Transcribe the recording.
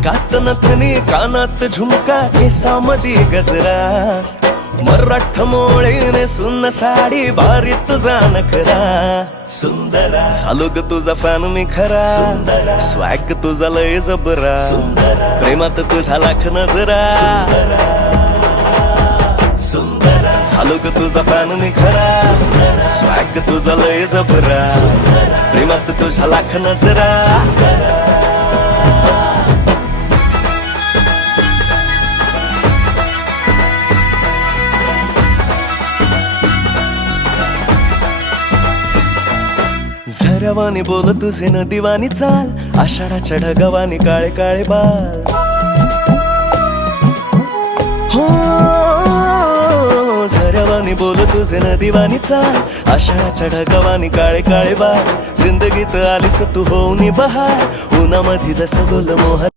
नाकात नथनी कानात झुमका केसामधी गजरा मराठ मोळीने सुन्न साडी भारी तुझा नखरा सुंदरा झालो ग तुझा फॅन मी खरा सुंदरा स्वॅग तुझा लय जबरा सुंदरा प्रेमात तुझा लाख नजरा सुंदरा झालो ग तुझा फॅन मी खरा स्वॅग तुझा लय जबरा प्रेमात तुझा लाख नजरा झऱ्यावानी बोल तुझे नदीवानी चाल आषाढाच्या ढगावानी काळे काळे बाल हो झऱ्यावानी बोल तुझे नदीवानी चाल आषाढाच्या ढगावानी काळे काळे बाल जिंदगीत आलीस तू होऊनी बहार उन्हामध्ये जसं बोल मोह